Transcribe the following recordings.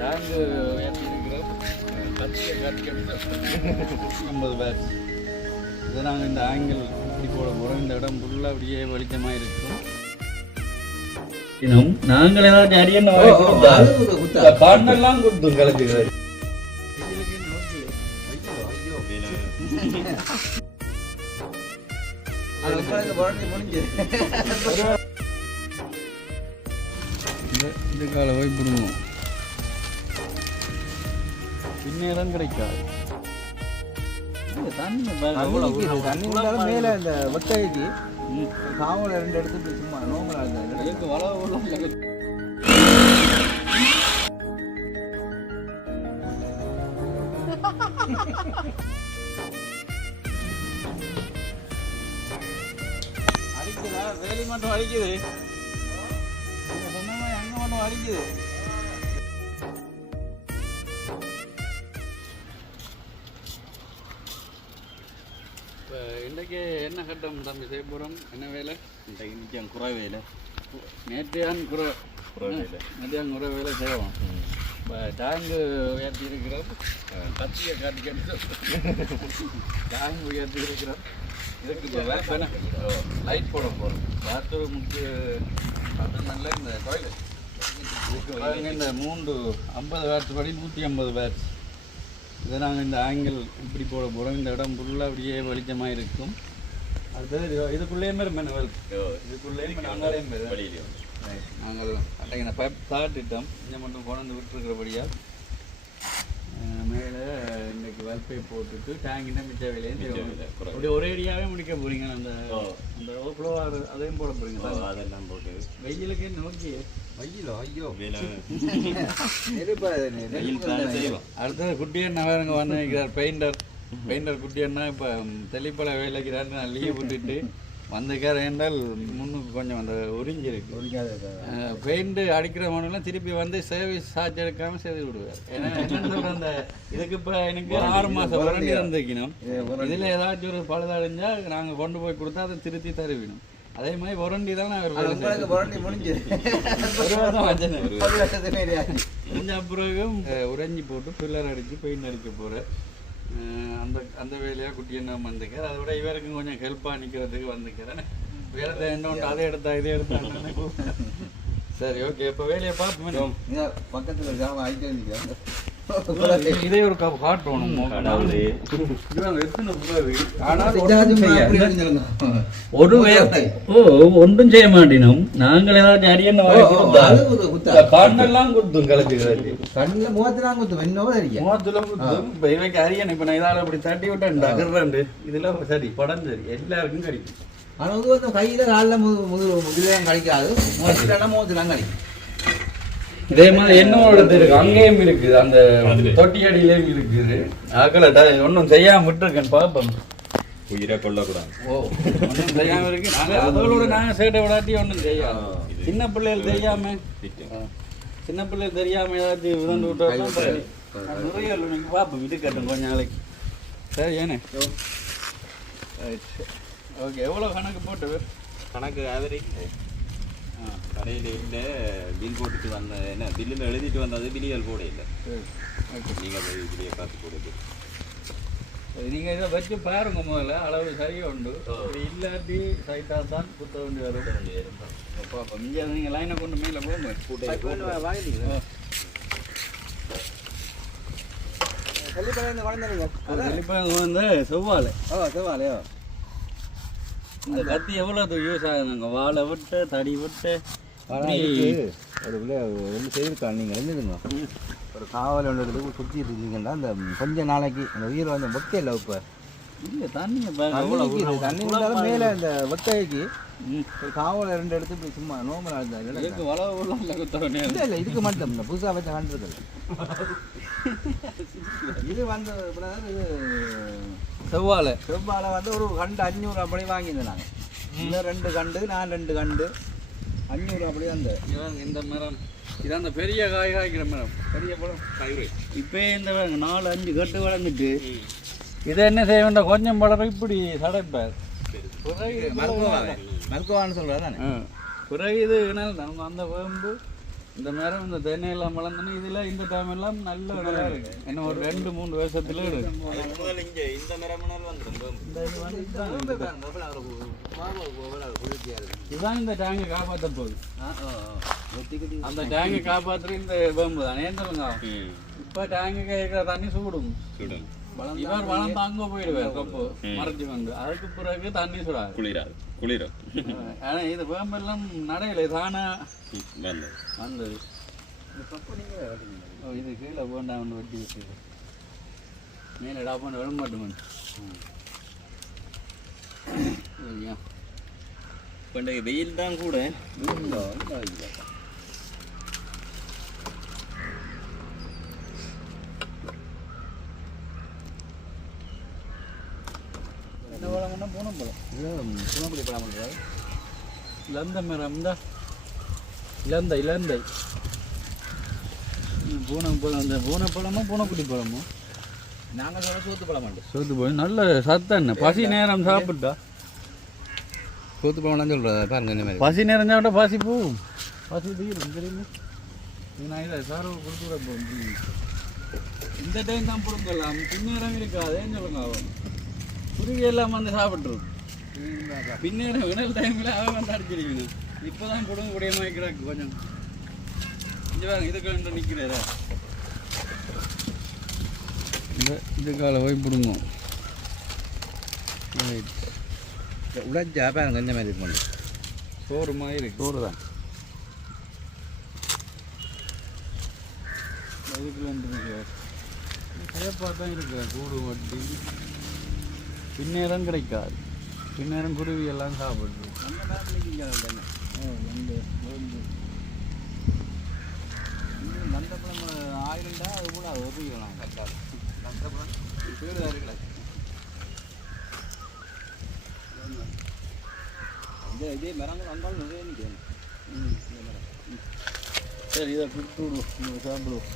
Tank ஏற்றிருக்கிறோம் 50 பேர். இதை நாங்கள் இந்த ஆங்கிள் இப்படி போட போகிறோம். இந்த இடம் ஃபுல்லாக அப்படியே வெளிச்சமாக இருக்கும். நாங்கள் ஏதாவது அரியன் காண்டெல்லாம் கொடுத்தோம் கலக்கு. இந்த கால போய் பிடுவோம். பின்னேதான் கிடைக்காது. தண்ணி மேல இந்த வெக்கைக்கு காவல 2 எடுத்து சும்மா நோம்பலா இருக்கு. அடிக்குதா? வேலி மட்டும் அடிக்குது. சொன்ன அங்க மட்டும் அடிக்குது. இப்போ இன்றைக்கு என்ன கட்டம் தம்பி செய்ய போகிறோம்? என்ன வேலை? இன்றைக்கு குறை வேலை. நேற்றையான் குறை வேலை செய்வோம். இப்போ டேங்கு உயர்த்தி இருக்கிறோம். கத்தியை காட்டிக்கிட்டு டேங்கு உயர்த்தி இருக்கிறோம். இதுக்கு இப்போ வேலை லைட் போட போகிறோம். பாத்ரூமுக்கு நல்ல இந்த டாய்லெட் இதுக்கு இந்த 50 வேட்ஸ் படி 150 வேட்ஸ். இதை நாங்கள் இந்த ஆங்கிள் இப்படி போட போகிறோம். இந்த இடம் ஃபுல்லாக அப்படியே வெளிச்சமாக இருக்கும். அடுத்தது இதுக்குள்ளேயும் பேர் மெனுவல். இதுக்குள்ளேயும் நாங்களேயும் பேர் வெளியிலையும் நாங்கள் அன்றைக்கு பைப் தாட்டிட்டோம். இங்கே மட்டும் கொண்டு விட்டுருக்கிறபடியாக மேலே இன்றைக்கு வல்பை போட்டுட்டு டேங்கிட்ட மிச்ச வேலையும் அப்படி ஒரே ஏரியாவே முடிக்க போகிறீங்க. அந்த ஓவர்ஃப்ளோ அதையும் போட போகிறீங்க. அதெல்லாம் போட்டு வெயிலுக்கு நோக்கி ஐயோ அடுத்தது குட்டியண்ணா வேறுங்க வந்து வைக்கிறார். பெயிண்டர் குட்டியண்ணா இப்போ தெளிப்பல வேலைக்கிறான்னு நான் லீவ் விட்டுட்டு வந்திருக்கார். என்றால் முன்னுக்கு கொஞ்சம் அந்த உறிஞ்சிருக்கு. பெயிண்ட் அடிக்கிற மனுலாம் திருப்பி வந்து சர்வீஸ் சார்ஜ் எடுக்காமல் செய்து விடுவார். ஏன்னா என்னென்னு சொல்கிற அந்த இதுக்கு இப்போ எனக்கு 6 மாதம் வரண்டி வந்துக்கணும். இதில் ஏதாச்சும் ஒரு பழுதடைஞ்சால் நாங்கள் கொண்டு போய் கொடுத்தா அதை திருத்தி தருவினோம். அதே மாதிரி வரண்டி தான் முடிஞ்ச பிறகும் உறைஞ்சி போட்டு பில்லர் அடித்து பெயிண்ட் அடிக்க போகிறேன். அந்த வேலையாக குட்டி என்ன வந்துக்கிறேன். அதை விட இவருக்கும் கொஞ்சம் ஹெல்ப்பாக நிற்கிறதுக்கு வந்துக்கிறேன். வேலை என்ன ஒன்று அதை எடுத்தா இதே எடுத்தாங்க. சரி ஓகே. இப்போ வேலையை பார்ப்போம். பக்கத்தில் ஜாமான் ஆகிட்டே இருந்துக்கிறேன். இதே ஒரு காட்டணும். ஒன்றும் செய்ய மாட்டேனும். நாங்கள் ஏதாச்சும் அரியன் காண்டெல்லாம் கொடுத்தோம் கலக்கு கண்ணில் முகத்துலாம் குத்தும். முகத்துலாம் குத்தும். இப்போ இவைக்கு அரியன் இப்போ நான் இதால் அப்படி தட்டி விட்டேன். இதில் சரி படம் சரி எல்லாருக்கும் கிடைக்கும். ஆனால் வந்து கையில் காலில் முதுலாம் கிடைக்காது. முகத்துலாம் கிடைக்கும். இதே மாதிரி என்னோட இருக்கு. அங்கேயும் இருக்குது. அந்த தொட்டி அடியிலேயும் இருக்குது. ஆக்களை ஒன்றும் செய்யாமல் விட்டுருக்கேன். பார்ப்போம். உயிரை கொள்ளக்கூடாது. ஒன்றும் செய்யாமல் இருக்கு. நாங்கள் அதோட நாங்கள் சேட்டை விடாட்டி ஒன்றும் செய்யாது. சின்ன பிள்ளைகள் தெரியாமல் ஏதாச்சும் விதண்டு விட்டோம். நிறைய இல்லை. நீங்கள் பார்ப்போம். இது கட்டும் கொஞ்சம் நாளைக்கு. சரி ஏனே ஓகே. எவ்வளோ கணக்கு போட்டு? கணக்கு ஆவரேஜ் கடையில் இல்லை. பில் போட்டுட்டு வந்த என்ன பில்லில் எழுதிட்டு வந்தது பில்லிகள் போட இல்லை. நீங்கள் போய் பில்லியை பார்த்து போடுது. நீங்கள் இதை வச்சு பாருங்க. முதல்ல அளவு சரியாக உண்டு. இல்லாட்டி சைட்டாக தான் குத்த வேண்டி வரும். பார்ப்போம். இங்கே நீங்கள் லைனை கொண்டு மேலே போங்க. வாங்கிட்டீங்களா? வந்து செவ்வாழை. செவ்வாழையோ? இந்த கத்தி எவ்வளோ யூஸ் ஆகுதுங்க? வாழை விட்டு தடி விட்டு ஒன்று செய்திருக்காங்க. நீங்கள் எழுந்துதுங்க ஒரு காவல் ஒன்று எடுத்து சுற்றிட்டு இருக்கீங்கன்னா அந்த கொஞ்ச நாளைக்கு அந்த உயிர் வந்து வெக்கை இல்லை. இப்போ இல்லை தண்ணி தண்ணி இருந்தாலும் மேலே இந்த வெக்கைக்கு ஒரு காவல் 2 எடுத்து சும்மா நோம்பலா இருந்தாங்க. இல்லை இதுக்கு மட்டும் இந்த புதுசாக வச்ச கண்டுருக்குது. இது வந்து இது செவ்வாழை வந்து ஒரு கண்டு 500 அப்படி வாங்கியிருந்தேன். நாங்கள் இன்னும் 2 கண்டு, நான் 2 கண்டு 500 அப்படி அந்த இந்த மரம் இதான் அந்த பெரிய காய் காய்க்கிற மரம். பெரிய பழம் காய்கறி. இப்போ இந்த 4-5 கட்டு வளர்ந்துட்டு இதை என்ன செய்ய வேண்டாம். கொஞ்சம் பழம் இப்படி சடைப்பார். மருத்துவான்னு சொல்கிறார் தானே. பிறகு இது அவங்க அந்த வேம்பு இந்த நேரம் இந்த தென்னை எல்லாம் வளர்ந்தோன்னா இதில் இந்த டைம் எல்லாம் நல்ல நல்லா இருக்கு. இன்னும் ஒரு 2-3 வருஷத்துல இருக்கு. இந்த மரமணல் வந்துடும். இதுதான் இந்த டேங்கை காப்பாற்ற போகுது. அந்த டேங்கை காப்பாற்றுற இந்த வேம்பு தான். ஏன் சொல்லுங்க, இப்போ டேங்கு கேட்குற தண்ணி சூடும். இவர் வளர்ந்து அங்கே போயிடுவார் கப்பு மறைஞ்சு வந்து. அதுக்கு பிறகு தண்ணி சுடாது, குளிரும். ஆனால் இது வேம்பெல்லாம் நடையில தானே வந்தது. இது கீழே போண்டா ஒன்று வெட்டி விட்டு மேலே டாப்பான விட மாட்டோம். இப்போ வெயில் தான் கூட. என்ன பழம்னா பூனம் பழம். பூனப்படி பழம் பண்ணுறாரு. இலந்த மரம் தான் இலந்தை பூனப்பழம். அந்த பூனப்பழமும் பூனக்குடி பழமும் நாங்கள் சொல்ல சோத்து பழம் மாட்டோம். சோத்து பழம் நல்ல சத்தம். பசி நேரம் சாப்பிட்டா சோத்து பழம்லாம் சொல்கிறேன் பாருங்க. இந்த மாதிரி பசி நேரம் சாப்பிட்டா பசி போகும். பசி தீரும் தெரியுமா. நான் இதை சார் கொடுத்து விட போகும். இந்த டைம் தான் கொடுக்கலாம், பின்னேரம் இருக்காது. ஏன்னு சொல்லுங்க, அவன் குருவி எல்லாம் வந்து சாப்பிட்ருவோம். பின்னேரம் வினல் டைமில் அவன் வந்து அடிச்சிருக்கணும். இப்போ தான் கொடுங்க கூடிய மாதிரி கிடக்கு கொஞ்சம். இங்கே வேறு இதுக்கு நிற்கிறாரா இந்த காலை போய் பிடுங்க. உழைச்சா பாருங்க இந்த மாதிரி இருக்கு. சோறு மாதிரி இருக்கு. சோறு தான் இதுக்குள்ள சேப்பாக தான் இருக்கு. கூடு வட்டி பின்னேரம் கிடைக்காது. பின்னேரம் குருவி எல்லாம் சாப்பிடுது. நந்தப்பழம் ஆயிரண்டா அது கூட ஒதுக்கலாம். கரெக்டாக நந்தப்பழம் பேர் இருக்குல்ல. இதே மரங்கள் வந்தாலும் நிறைய நிற்கணும். சரி, இதை கொடுத்து விடுவோம், சாப்பிடுவோம்.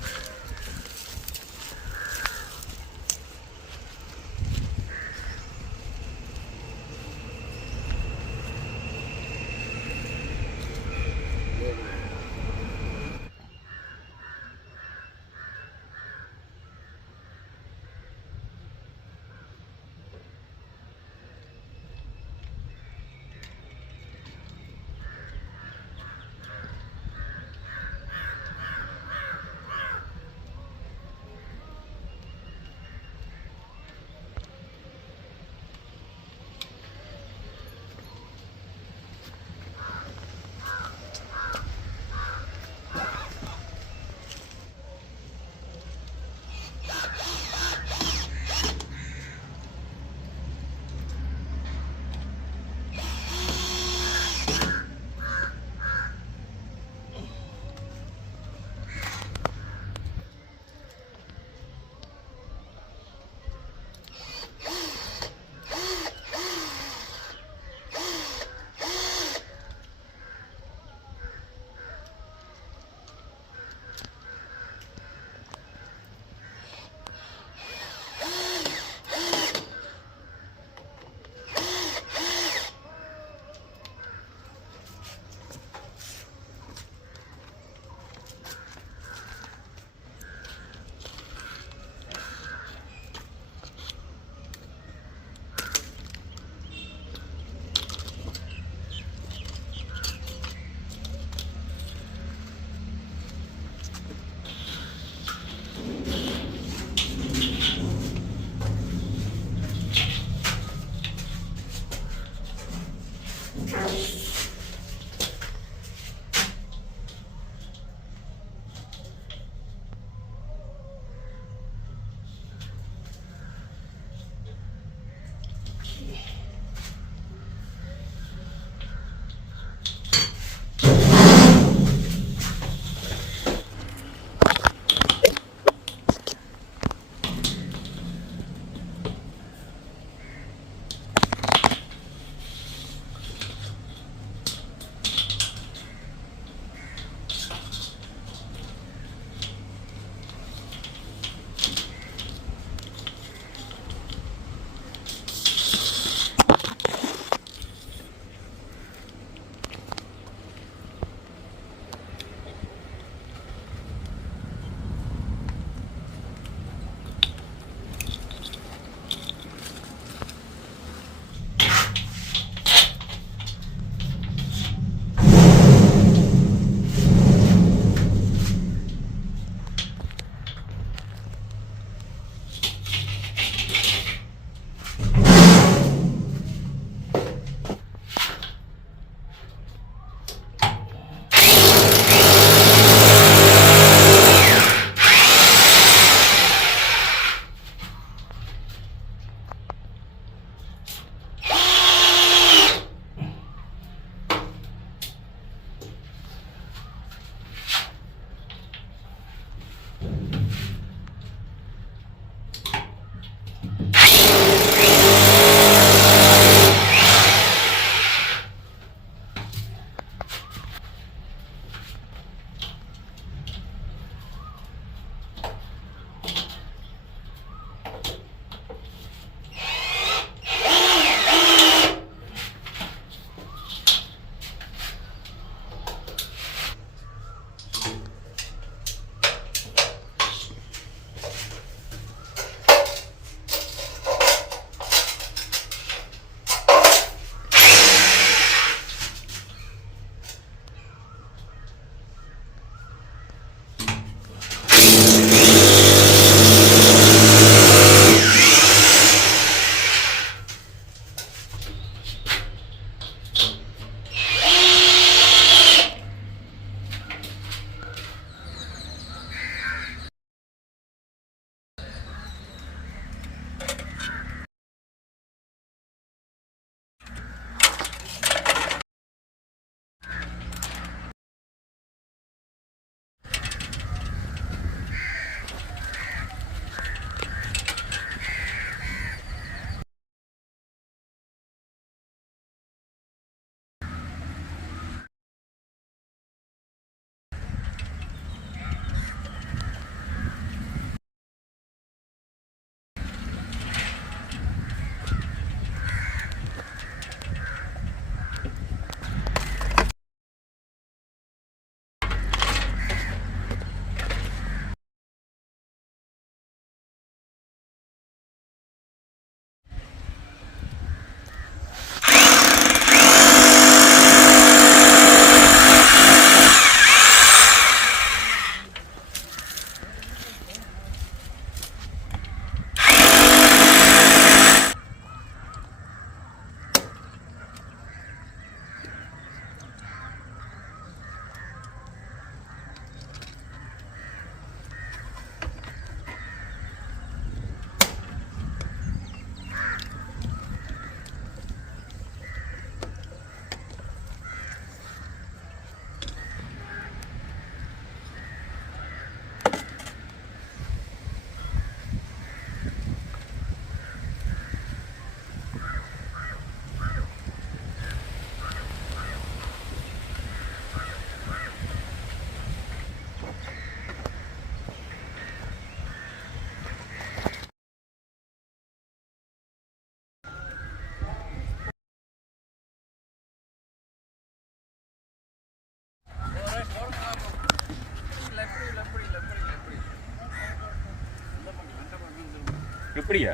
அப்படியா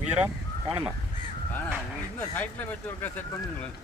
உயரம் காணுமா இன்னும் சைட்டில் வச்சு ஒருக்கா செட் பண்ணுங்களேன்.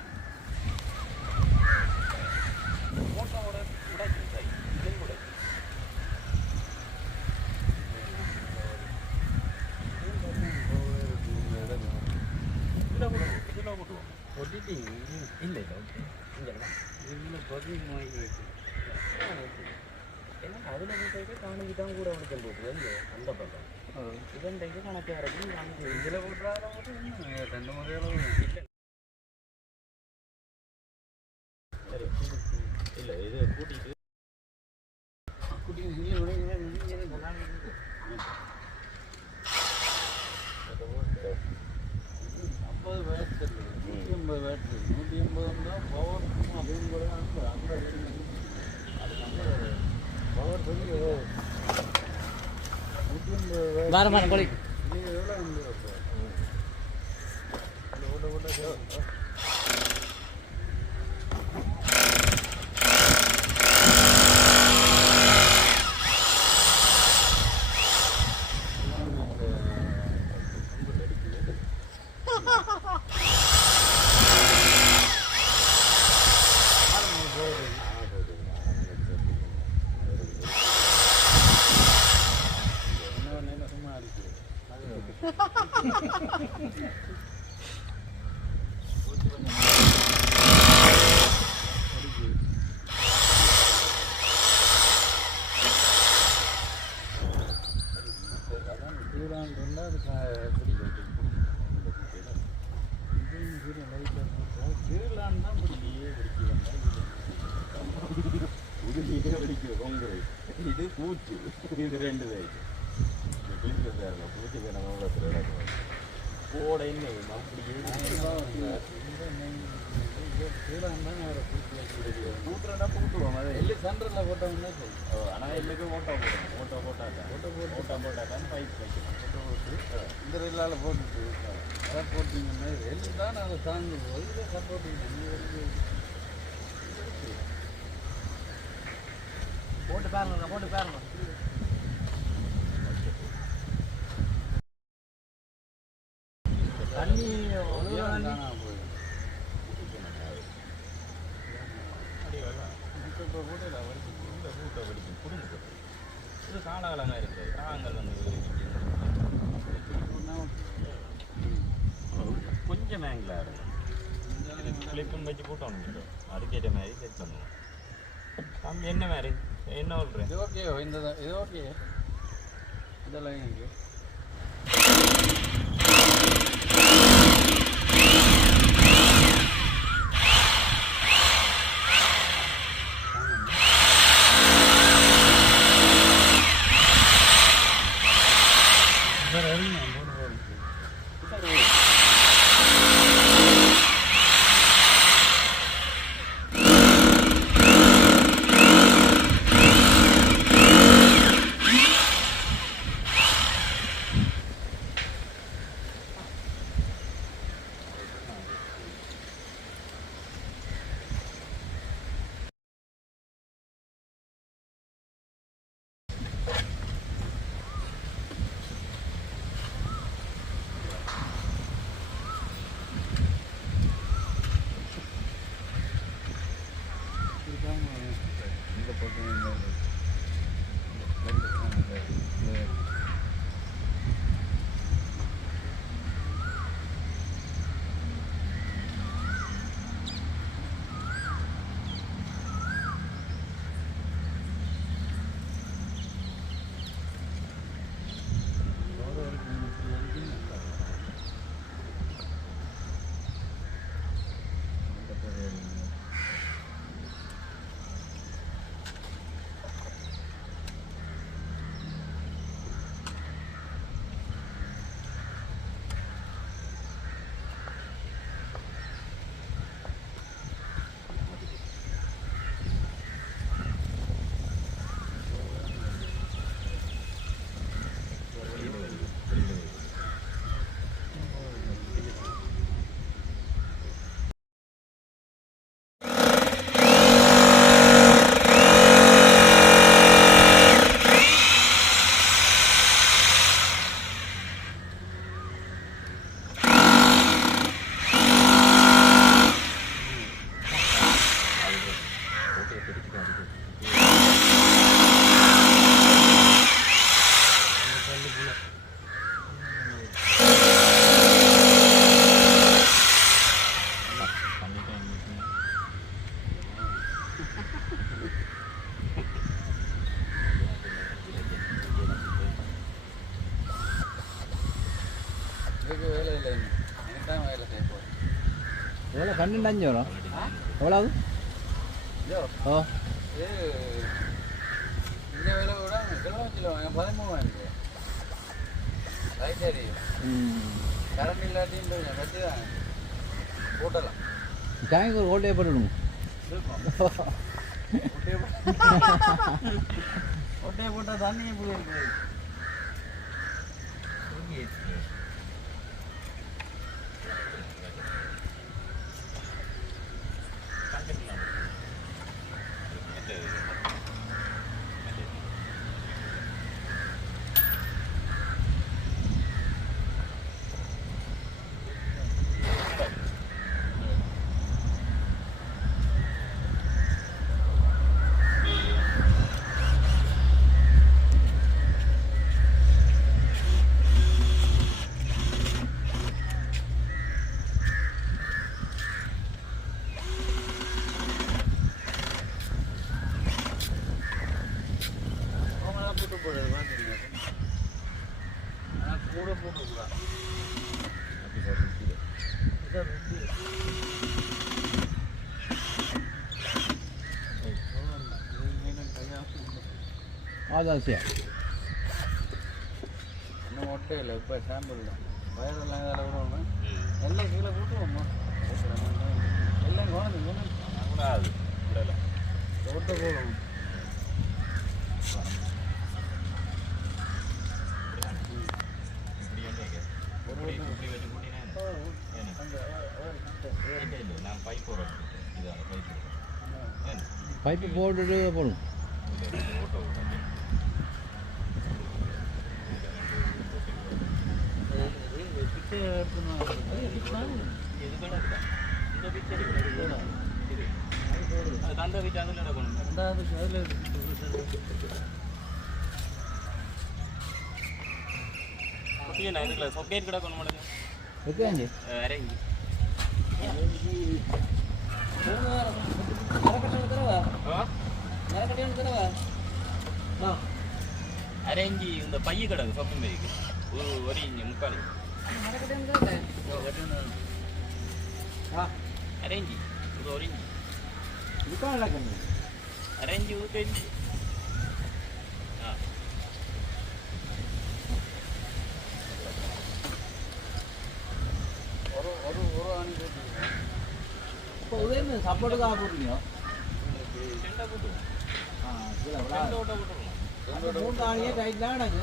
வாரமான கொலை இது பூச்சி இது ரெண்டு வயசு பூச்சி போட பூட்டுவோம் அதை எல்லு சென்டரில் போட்டோம்னா சரி. ஆனால் எல்லுக்கு ஓட்டோ போடணும். ஓட்டோ போட்டாதான் பைப் வைக்கணும். இந்த ரெல்லால் போட்டுட்டு அதை போட்டிங்கன்னா எல்லு தான் அதை தாங்க போது இதை சப்போர்ட்டிங் போட்டு பாருங்க தண்ணி இது காலகாலமாக இருக்குது. நாங்கள் வந்து கொஞ்சம் மேங்கில் கிளிப்புன்னு வச்சு போட்டோம். அதுக்கேற்ற மாதிரி செட் பண்ணுவோம். தம்பி என்ன மாதிரி என்ன சொல்கிறேன்? இது ஓகே இது ஓகே இதெல்லாம் எனக்கு 12 வரும் எவ்வளவு ஓ இந்த விலை விட கிலோமீட்டர் 13 ரைட் சரி கரண்ட் இல்லாட்டியும் கட்டி தான் போட்டலாம் டேங்க் ஒரு ஓட்டையை போட்டுடுங்க ஒட்டையை போட்டால் தண்ணியே போயிருக்கு கூட போட்டுக்கூடாது அதான் சரி இன்னும் ஒட்டே இல்லை இப்போ சாம்பிள் தான் வயரெல்லாம் இதில் விடணும் எல்லாம் கீழே போட்டுவோம்மா எல்லாம் குழந்தை கூடாது ஒட்டை போடணும் பைப்பு போட்டுட்டு போடணும் சொக்கேட் கூட கொண்டு மாட்டேங்க எத்தனை அரேஞ்சி அரேஞ்சி இந்த பைய கிடக்கு சொப்பம் பைக்கு ஒரு இஞ்சி முக்கால் அரேஞ்சி இது ஒரு இஞ்சி அரேஞ்சி ஒரு இஞ்சி சப்போர்ட்டுக்காக போட்டுருக்கீங்க மூணு ஆணியே டைட் தான் எனக்கு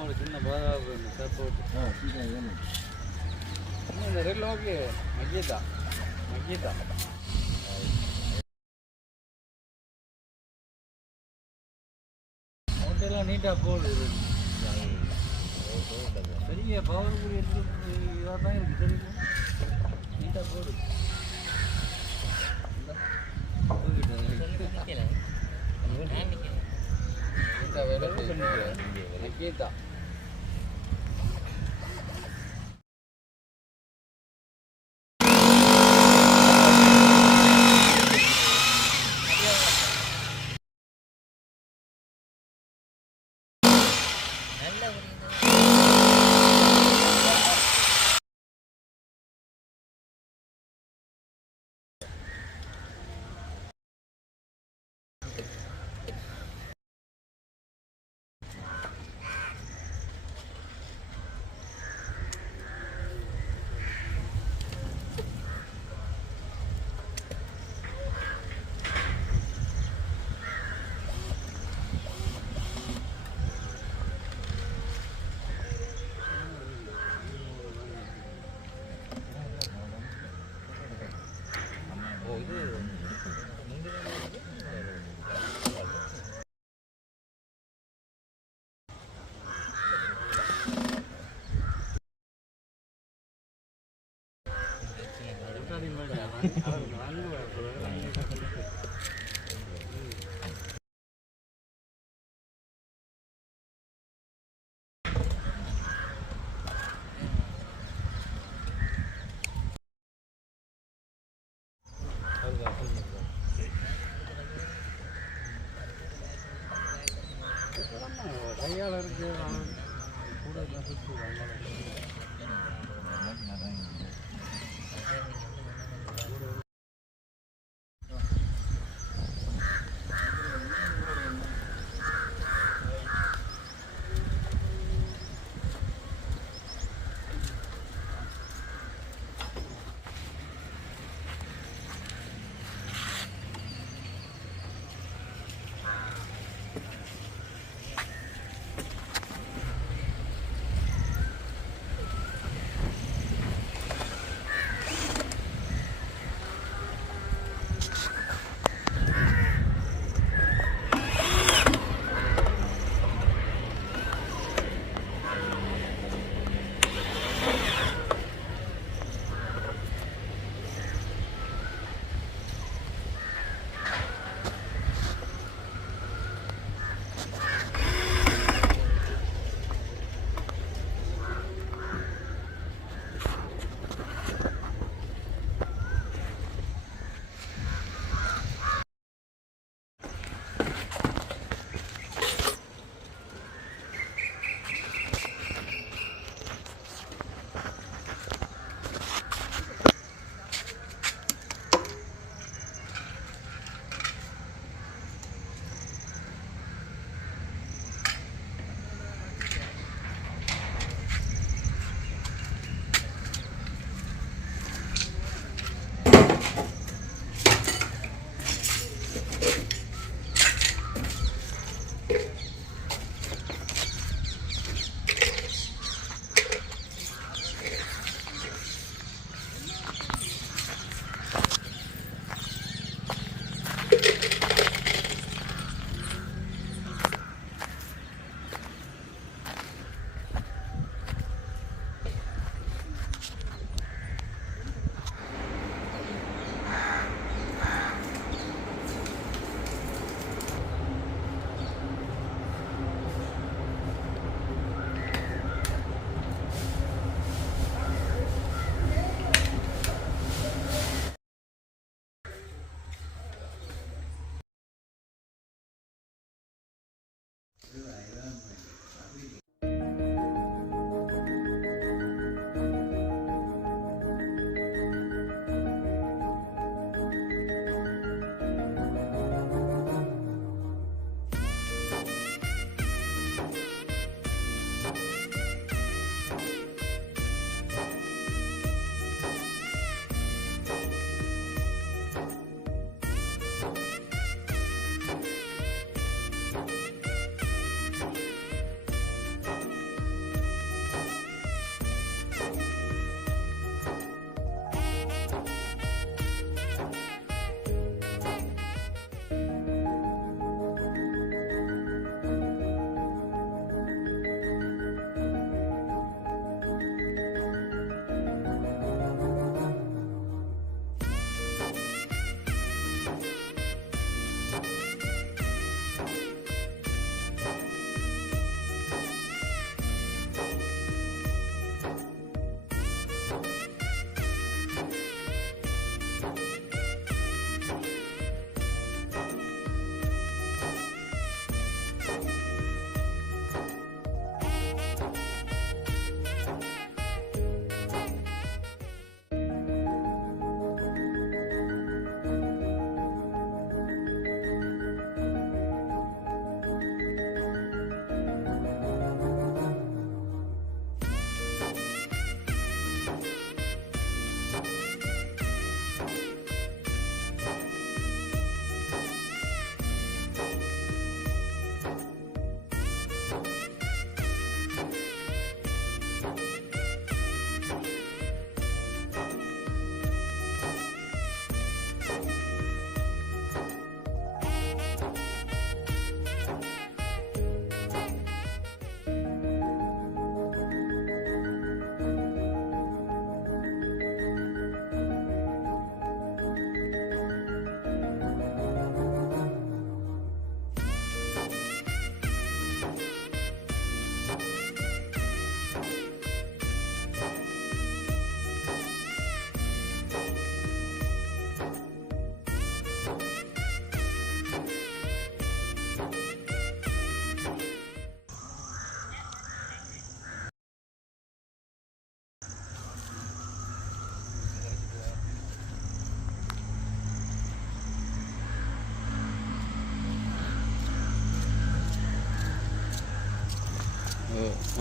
ஒரு சின்ன பாதுகாப்பு சப்போர்ட் இந்த ரெண்டு ஓகே மக்கியதா எல்லாம் நீட்டாக போகுது பெரிய பவர் இதாக தான் இருக்குது தெரியுமா நீட்டாக போகுது கீதா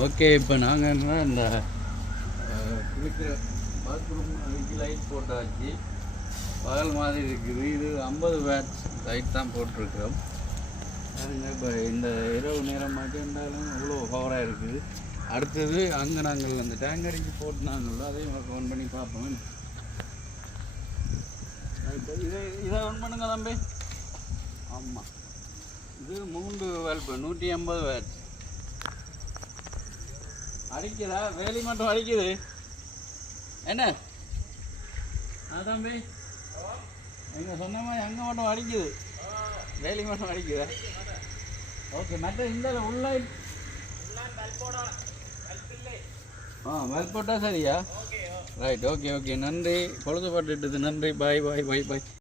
ஓகே இப்போ நாங்கள் என்ன இந்த இருக்கிற பாத்ரூம் லைட் போட்டாச்சு. பகல் மாதிரி இருக்குது. இது 50 வாட்ஸ் லைட் தான் போட்டிருக்கிறோம். இப்போ இந்த இரவு நேரம் மட்டும் இருந்தாலும் அவ்வளோ பவராக இருக்குது. அடுத்தது அங்கே நாங்கள் அந்த டேங்கரிக்கு போட்டுனாங்களோ அதையும் ஆன் பண்ணி பார்ப்போம். இதை ஆன் பண்ணுங்க தம்பி. ஆமாம், இது 3 வால்ப்பு 150 வாட்ஸ் அடிக்குதா? வேலி மட்டும் அடிக்குது என்ன தம்பி? எங்க சொன்ன மாதிரி அங்கே மட்டும் அடிக்குது, வேலி மட்டும் அடிக்குதா? ஓகே, மற்ற இந்த உள்ள வெல் போட்டா சரியா? ரைட், ஓகே ஓகே, நன்றி. பொழுதுபட்டுது, நன்றி. பாய் பாய் பாய் பாய்.